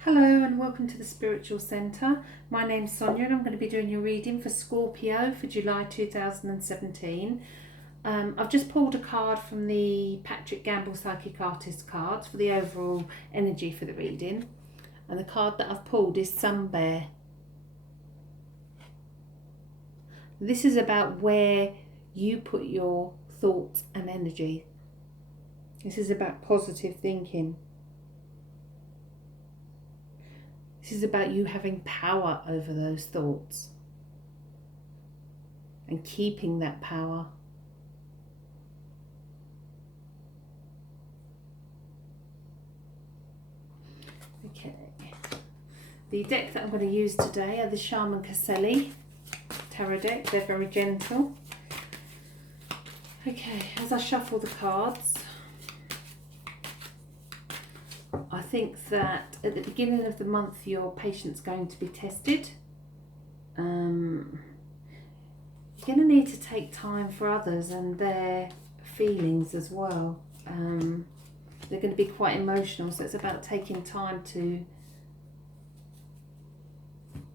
Hello and welcome to the Spiritual Centre. My name's Sonia and I'm going to be doing your reading for Scorpio for July 2017. I've just pulled a card from the Patrick Gamble Psychic Artist cards for the overall energy for the reading. And the card that I've pulled is Sun Bear. This is about where you put your thoughts and energy. This is about positive thinking. This is about you having power over those thoughts and keeping that power. Okay. The deck that I'm going to use today are the Shaman Caselli tarot deck. They're very gentle. Okay, as I shuffle the cards, I think that at the beginning of the month your patience is going to be tested. You're going to need to take time for others and their feelings as well. They're going to be quite emotional, so it's about taking time to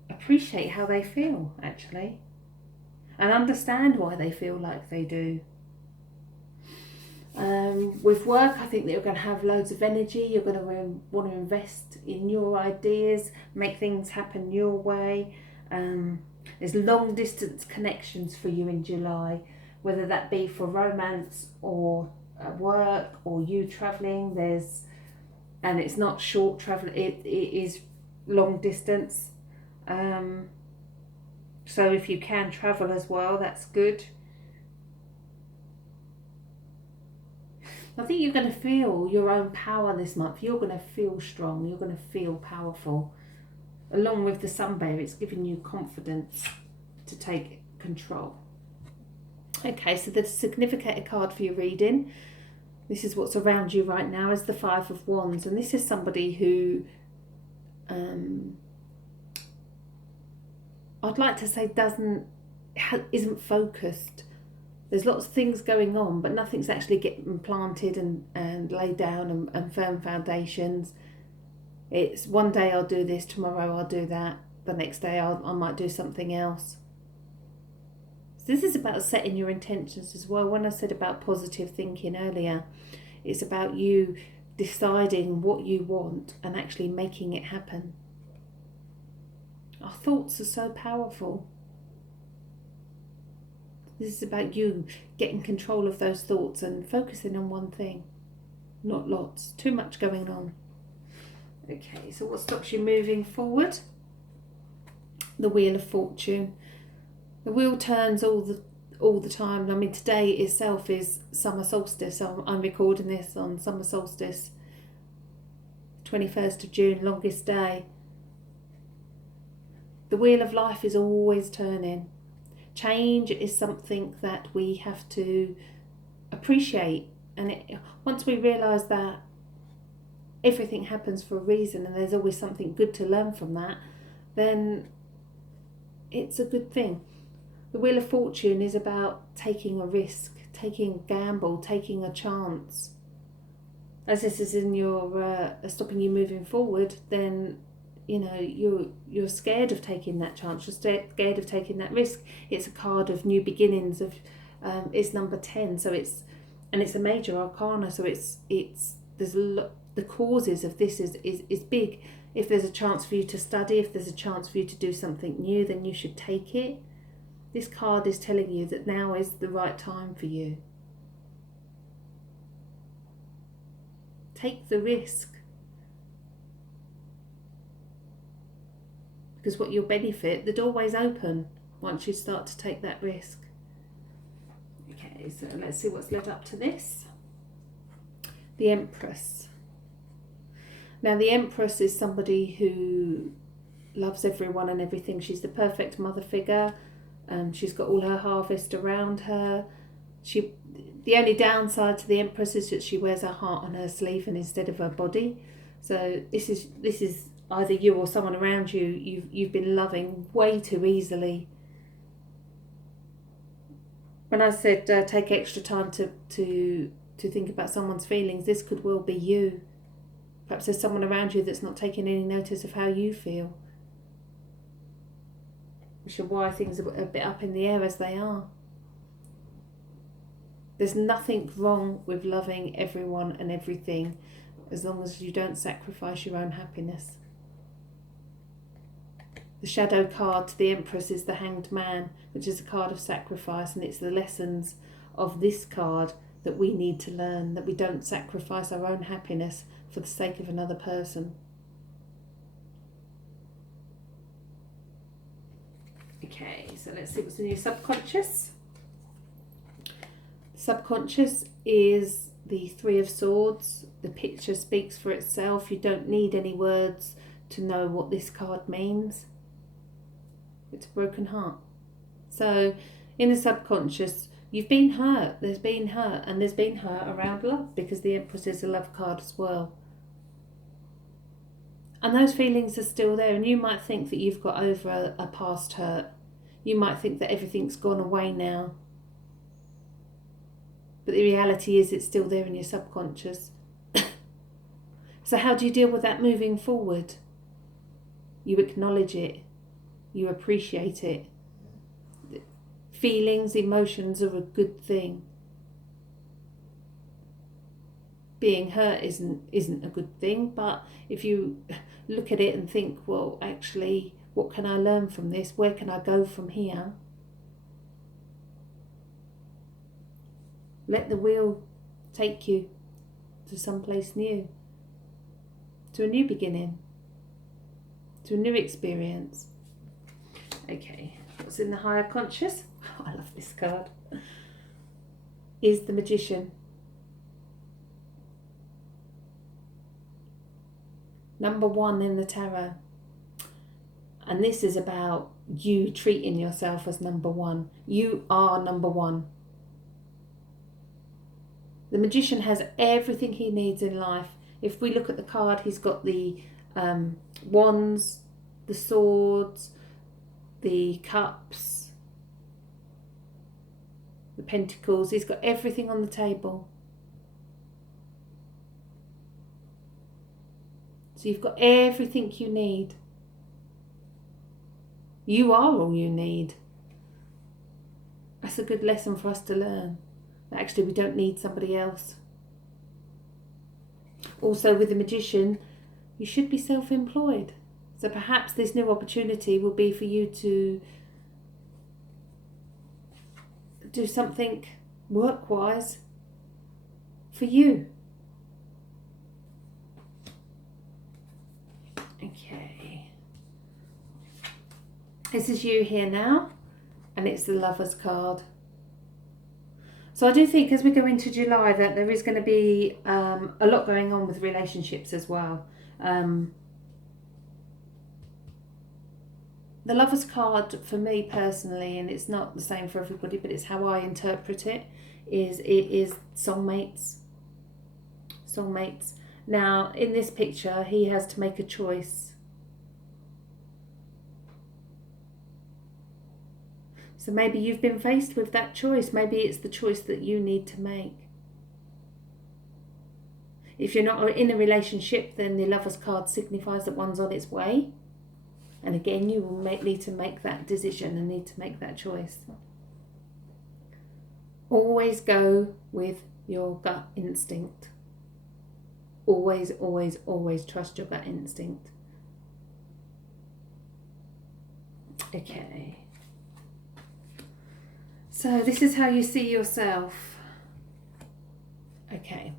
appreciate how they feel, actually, and understand why they feel like they do. With work, I think that you're going to have loads of energy. You're going to want to invest in your ideas, make things happen your way. There's long distance connections for you in July, whether that be for romance or work or you travelling. And it's not short travel, it is long distance. So if you can travel as well, that's good. I think you're going to feel your own power this month. You're going to feel strong. You're going to feel powerful. Along with the Sun Bear, it's giving you confidence to take control. Okay, so the significator card for your reading, this is what's around you right now, is the Five of Wands. And this is somebody who, I'd like to say isn't focused. There's lots of things going on, but nothing's actually getting planted and laid down and firm foundations. It's one day I'll do this, tomorrow I'll do that, the next day I might do something else. So this is about setting your intentions as well. When I said about positive thinking earlier, it's about you deciding what you want and actually making it happen. Our thoughts are so powerful. This is about you getting control of those thoughts and focusing on one thing, not lots. Too much going on. Okay, so what stops you moving forward? The Wheel of Fortune. The wheel turns all the time. I mean, today itself is summer solstice. So I'm recording this on summer solstice, 21st of June, longest day. The wheel of life is always turning. Change is something that we have to appreciate, and once we realise that everything happens for a reason and there's always something good to learn from that, then it's a good thing. The Wheel of Fortune is about taking a risk, taking a gamble, taking a chance. As this is in your stopping you moving forward, then you know you're scared of taking that chance. You're scared of taking that risk. It's a card of new beginnings. It's number 10, so it's a major arcana. So the causes of this is big. If there's a chance for you to study, if there's a chance for you to do something new, then you should take it. This card is telling you that now is the right time for you. Take the risk. Because what you'll benefit, the doorway's open once you start to take that risk. Okay, so let's see what's led up to this. The Empress. Now the Empress is somebody who loves everyone and everything. She's the perfect mother figure. She's got all her harvest around her. The only downside to the Empress is that she wears her heart on her sleeve and instead of her body. So this is either you or someone around you you've been loving way too easily. When I said take extra time to think about someone's feelings, this could well be you. Perhaps there's someone around you that's not taking any notice of how you feel, which is why things are a bit up in the air as they are. There's nothing wrong with loving everyone and everything, as long as you don't sacrifice your own happiness. The shadow card to the Empress is the Hanged Man, which is a card of sacrifice, and it's the lessons of this card that we need to learn, that we don't sacrifice our own happiness for the sake of another person. Okay, so let's see what's in your subconscious. Subconscious is the Three of Swords. The picture speaks for itself. You don't need any words to know what this card means. It's a broken heart. So in the subconscious, you've been hurt. There's been hurt, and there's been hurt around love, because the Empress is a love card as well. And those feelings are still there, and you might think that you've got over a past hurt. You might think that everything's gone away now. But the reality is it's still there in your subconscious. So how do you deal with that moving forward? You acknowledge it. You appreciate it. Feelings, emotions are a good thing. Being hurt isn't a good thing, but if you look at it and think, well, actually, what can I learn from this? Where can I go from here? Let the wheel take you to someplace new, to a new beginning, to a new experience. Okay, what's in the higher conscious? Oh, I love this card. Is the Magician. Number 1 in the tarot. And this is about you treating yourself as number 1. You are number 1. The Magician has everything he needs in life. If we look at the card, he's got the wands, the swords, the cups, the pentacles. He's got everything on the table. So you've got everything you need. You are all you need. That's a good lesson for us to learn. That actually we don't need somebody else. Also with the Magician, you should be self-employed. So perhaps this new opportunity will be for you to do something work-wise for you. Okay. This is you here now, and it's the Lover's card. So I do think as we go into July that there is going to be a lot going on with relationships as well. The Lover's card for me personally, and it's not the same for everybody, but it's how I interpret it, is soulmates. Soulmates. Now, in this picture, he has to make a choice. So maybe you've been faced with that choice. Maybe it's the choice that you need to make. If you're not in a relationship, then the Lover's card signifies that one's on its way. And again, you will need to make that decision and need to make that choice. Always go with your gut instinct. Always, always, always trust your gut instinct. Okay. So this is how you see yourself. Okay.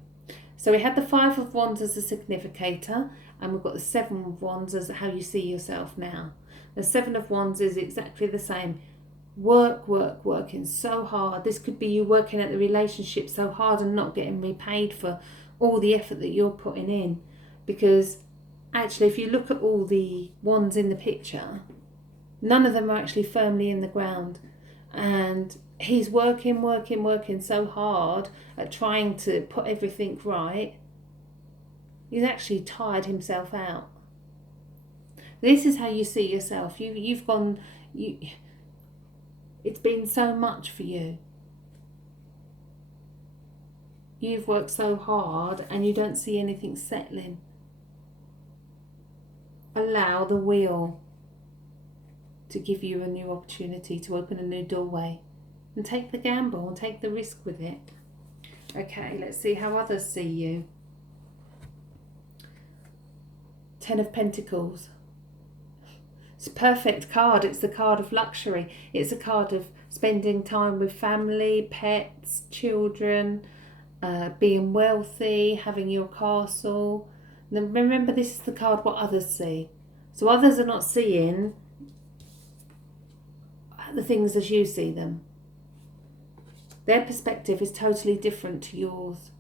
So we had the Five of Wands as a significator, and we've got the Seven of Wands as how you see yourself now. The Seven of Wands is exactly the same. Working so hard. This could be you working at the relationship so hard and not getting repaid for all the effort that you're putting in. Because actually, if you look at all the wands in the picture, none of them are actually firmly in the ground. And he's working so hard at trying to put everything right. He's actually tired himself out. This is how you see yourself. It's been so much for you. You've worked so hard and you don't see anything settling. allow the wheel to give you a new opportunity, to open a new doorway, and take the gamble and take the risk with it. Okay, let's see how others see you. 10 of Pentacles. It's a perfect card. It's the card of luxury. It's a card of spending time with family, pets, children, being wealthy, having your castle. Now remember, this is the card what others see. So others are not seeing the things as you see them. Their perspective is totally different to yours.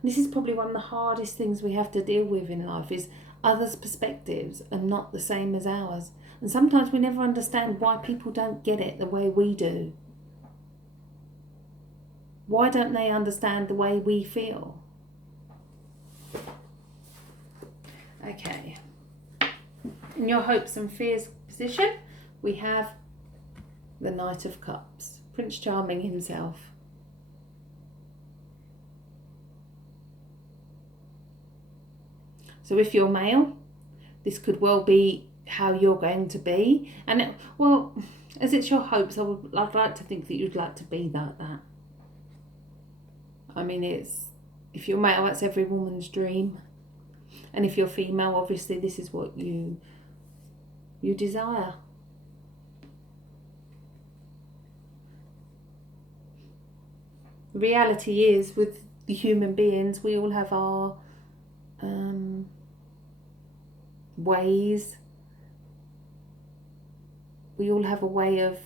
And this is probably one of the hardest things we have to deal with in life, is others' perspectives are not the same as ours. And sometimes we never understand why people don't get it the way we do. Why don't they understand the way we feel? Okay. In your hopes and fears position, we have the Knight of Cups, Prince Charming himself. So if you're male, this could well be how you're going to be. And well, as it's your hopes, I'd like to think that you'd like to be like that. I mean, if you're male, that's every woman's dream. And if you're female, obviously this is what you desire. The reality is, with the human beings, we all have our ways. We all have a way of...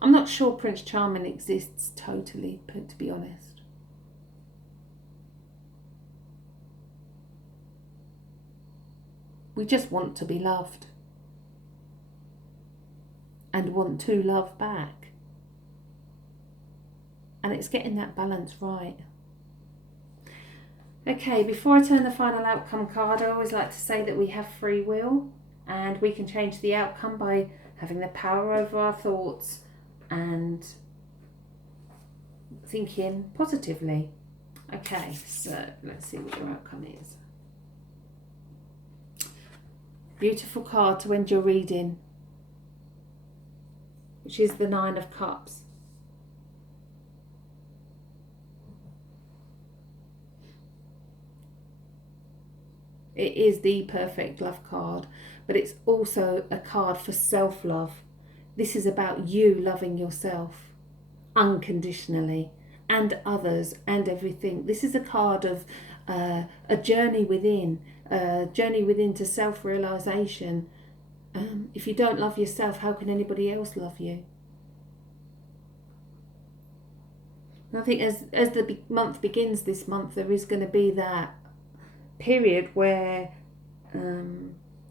I'm not sure Prince Charming exists totally, but to be honest. We just want to be loved. And want to love back. And it's getting that balance right. Okay, before I turn the final outcome card, I always like to say that we have free will and we can change the outcome by having the power over our thoughts and thinking positively. Okay, so let's see what your outcome is. Beautiful card to end your reading, which is the Nine of Cups. It is the perfect love card, but it's also a card for self-love. This is about you loving yourself unconditionally and others and everything. This is a card of a journey within to self-realization. If you don't love yourself, how can anybody else love you? And I think as the month begins this month, there is going to be that period where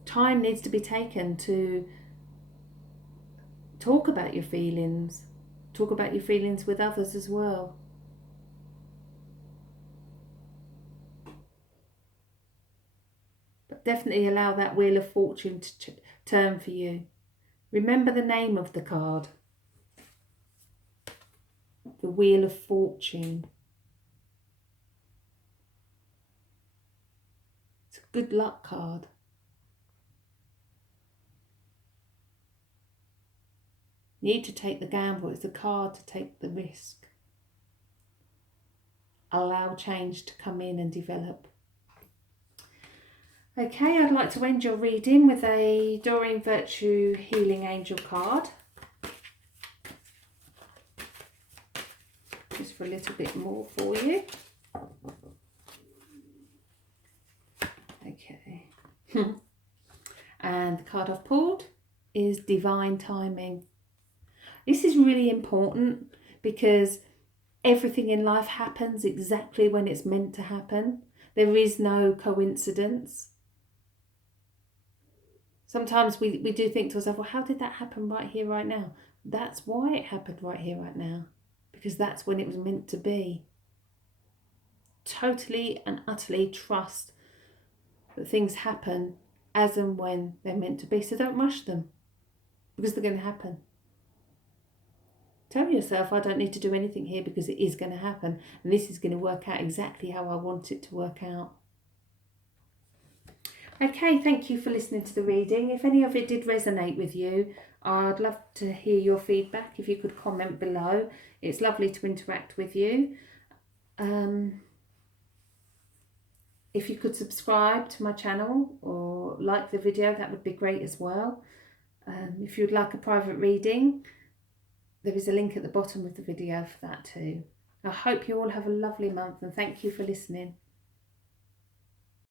time needs to be taken to talk about your feelings, with others as well. But definitely allow that Wheel of Fortune to turn for you. Remember the name of the card. The Wheel of Fortune. It's a good luck card. You need to take the gamble. It's a card to take the risk. Allow change to come in and develop. Okay, I'd like to end your reading with a Doreen Virtue Healing Angel card. Just for a little bit more for you. Okay. And the card I've pulled is Divine Timing. This is really important because everything in life happens exactly when it's meant to happen. There is no coincidence. Sometimes we do think to ourselves, well, how did that happen right here, right now? That's why it happened right here, right now. Because that's when it was meant to be. Totally and utterly trust that things happen as and when they're meant to be. So don't rush them, because they're going to happen. Tell yourself, I don't need to do anything here because it is going to happen. And this is going to work out exactly how I want it to work out. Okay, thank you for listening to the reading. If any of it did resonate with you, I'd love to hear your feedback. If you could comment below, it's lovely to interact with you. If you could subscribe to my channel or like the video, that would be great as well. If you'd like a private reading, there is a link at the bottom of the video for that too. I hope you all have a lovely month, and thank you for listening.